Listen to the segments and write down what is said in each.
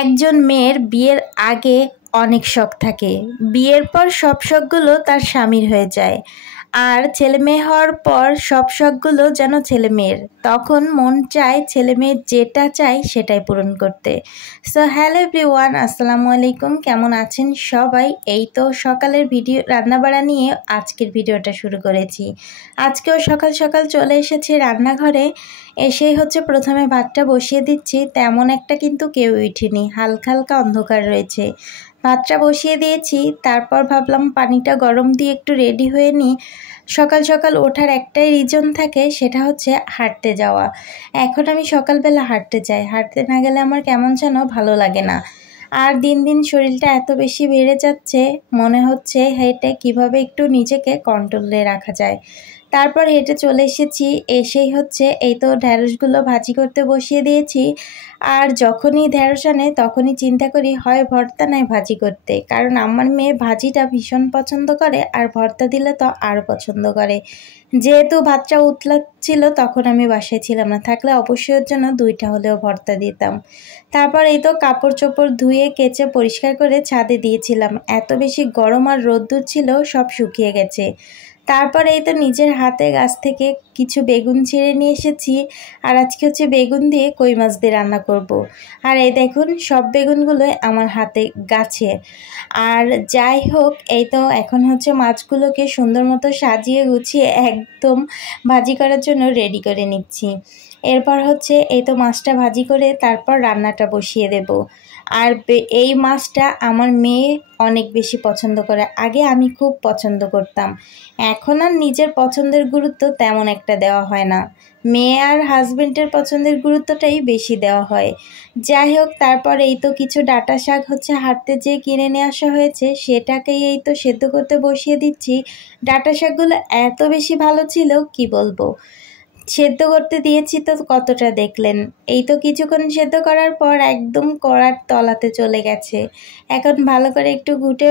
একজন মেয়ের বিয়ের আগে অনেক শখ থাকে, বিয়ের পর সব শখগুলো তার স্বামীর হয়ে যায়। আর ছেলে মেয়ে হওয়ার পর সব শখগুলো যেন ছেলে মেয়ের, তখন মন চায় ছেলে মেয়ের যেটা চায় সেটাই পূরণ করতে। সো হ্যালো এভরিওয়ান, আসসালামু আলাইকুম। কেমন আছেন সবাই? এই তো সকালের ভিডিও রান্নাবাড়া নিয়ে আজকের ভিডিওটা শুরু করেছি। আজকেও সকাল সকাল চলে এসেছি রান্নাঘরে। এসেই প্রথমে ভাতটা বসিয়ে দিচ্ছি। তেমন একটা কিন্তু কেউ উঠেনি, হালকা হালকা অন্ধকার রয়েছে। ভাতটা বসিয়ে দিয়েছি, তারপর ভাবলাম পানিটা গরম দিয়ে একটু রেডি হয়ে নিই। সকাল সকাল ওঠার একটাই রিজন থাকে, সেটা হচ্ছে হাঁটতে যাওয়া। এখন আমি সকালবেলা হাঁটতে যাই, হাঁটতে না গেলে আমার কেমন যেন ভালো লাগে না। আর দিন দিন শরীরটা এত বেশি বেড়ে যাচ্ছে, মনে হচ্ছে হেঁটে কিভাবে একটু নিজেকে কন্ট্রোলে রাখা যায়। তারপর হেঁটে চলে এসেছি। এসেই এই তো ঢ্যাঁড়সগুলো ভাজি করতে বসিয়ে দিয়েছি। আর যখনই ঢ্যাঁড়স আনে তখনই চিন্তা করি হয় ভর্তা নয় ভাজি করতে, কারণ আমার মেয়ে ভাজিটা ভীষণ পছন্দ করে আর ভর্তা দিলে তো আরও পছন্দ করে। যেহেতু ভাতটা উতলাচ্ছিল তখন আমি বাসায় ছিলাম না, থাকলে অবশ্যই ওর জন্য 2টা হলেও ভর্তা দিতাম। তারপর এই তো কাপড় চোপড় ধুয়ে কেচে পরিষ্কার করে ছাদে দিয়েছিলাম। এত বেশি গরম আর রোদ্দুর ছিল, সব শুকিয়ে গেছে। তারপর এই তো নিজের হাতে গাছ থেকে কিছু বেগুন ছিঁড়ে নিয়ে এসেছি। আর আজকে বেগুন দিয়ে কই মাছ দিয়ে রান্না করব। আর এই দেখুন সব বেগুনগুলো আমার হাতে গাছে। আর যাই হোক, এই তো এখন মাছগুলোকে সুন্দর মতো সাজিয়ে গুছিয়ে একদম ভাজি করার জন্য রেডি করে নিচ্ছি। এরপর এই তো মাছটা ভাজি করে তারপর রান্নাটা বসিয়ে দেব। আর এই মাছটা আমার মেয়ে অনেক বেশি পছন্দ করে। আগে আমি খুব পছন্দ করতাম, এখন আর নিজের পছন্দের গুরুত্ব তেমন একটা দেওয়া হয় না। মেয়ে আর হাজবেন্ডের পছন্দের গুরুত্বটাই বেশি দেওয়া হয়। যাই হোক, তারপর এই তো কিছু ডাঁটা শাক হাঁটতে যেয়ে কিনে নিয়ে আসা হয়েছে, সেটাকেই এই তো সেদ্ধ করতে বসিয়ে দিচ্ছি। ডাঁটা শাকগুলো এত বেশি ভালো ছিল কি বলবো। সেদ্ধ করতে দিয়েছি তো কতটা দেখলেন। এই তো কিছুক্ষণ সেদ্ধ করার পর একদম কড়ার তলাতে চলে গেছে। এখন ভালো করে একটু ঘুটে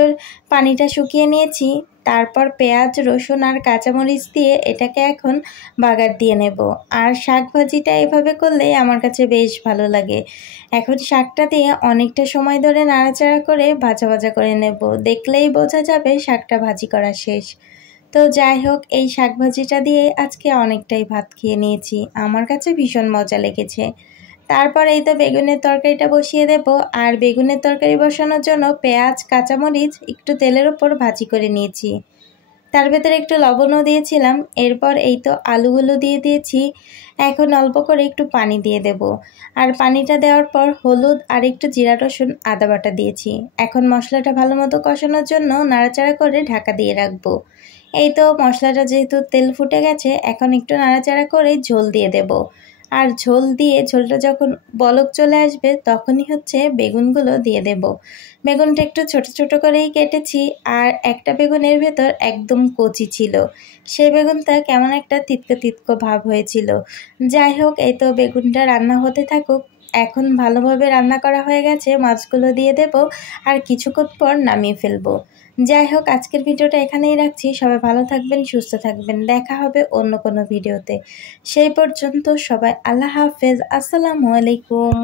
পানিটা শুকিয়ে নিয়েছি। তারপর পেঁয়াজ, রসুন আর কাঁচামরিচ দিয়ে এটাকে এখন বাগার দিয়ে নেব। আর শাক ভাজিটা এভাবে করলে আমার কাছে বেশ ভালো লাগে। এখন শাকটা দিয়ে অনেকটা সময় ধরে নাড়াচাড়া করে ভাজা ভাজা করে নেব, দেখলেই বোঝা যাবে শাকটা ভাজি করা শেষ। তো যাই হোক, এই শাক ভাজিটা দিয়ে আজকে অনেকটাই ভাত খেয়ে নিয়েছি, আমার কাছে ভীষণ মজা লেগেছে। তারপর এই তো বেগুনের তরকারিটা বসিয়ে দেব। আর বেগুনের তরকারি বসানোর জন্য পেঁয়াজ, কাঁচামরিচ একটু তেলের ওপর ভাজি করে নিয়েছি, তার ভেতরে একটু লবণও দিয়েছিলাম। এরপর এই তো আলুগুলো দিয়ে দিয়েছি। এখন অল্প করে একটু পানি দিয়ে দেব। আর পানিটা দেওয়ার পর হলুদ আর একটু জিরা, রসুন, আদা বাটা দিয়েছি। এখন মশলাটা ভালো মতো কষানোর জন্য নাড়াচাড়া করে ঢাকা দিয়ে রাখবো। এই তো মশলাটা যেহেতু তেল ফুটে গেছে, এখন একটু নাড়াচাড়া করে ঝোল দিয়ে দেব। আর ঝোলটা যখন বলক চলে আসবে তখনই বেগুনগুলো দিয়ে দেব। বেগুনটা একটু ছোট ছোট করেই কেটেছি। আর একটা বেগুনের ভেতর একদম কচি ছিল, সেই বেগুনটা কেমন একটা তিতকো তিতকো ভাব হয়েছিল। যাই হোক, এই তো বেগুনটা রান্না হতে থাকুক। এখন ভালোভাবে রান্না করা হয়ে গেছে, মাছগুলো দিয়ে দেব আর কিছুক্ষণ পর নামিয়ে ফেলবো। যাই হোক, আজকের ভিডিওটা এখানেই রাখছি। সবাই ভালো থাকবেন, সুস্থ থাকবেন। দেখা হবে অন্য কোনো ভিডিওতে। সেই পর্যন্ত সবাই আল্লাহ হাফেজ, আসসালামু আলাইকুম।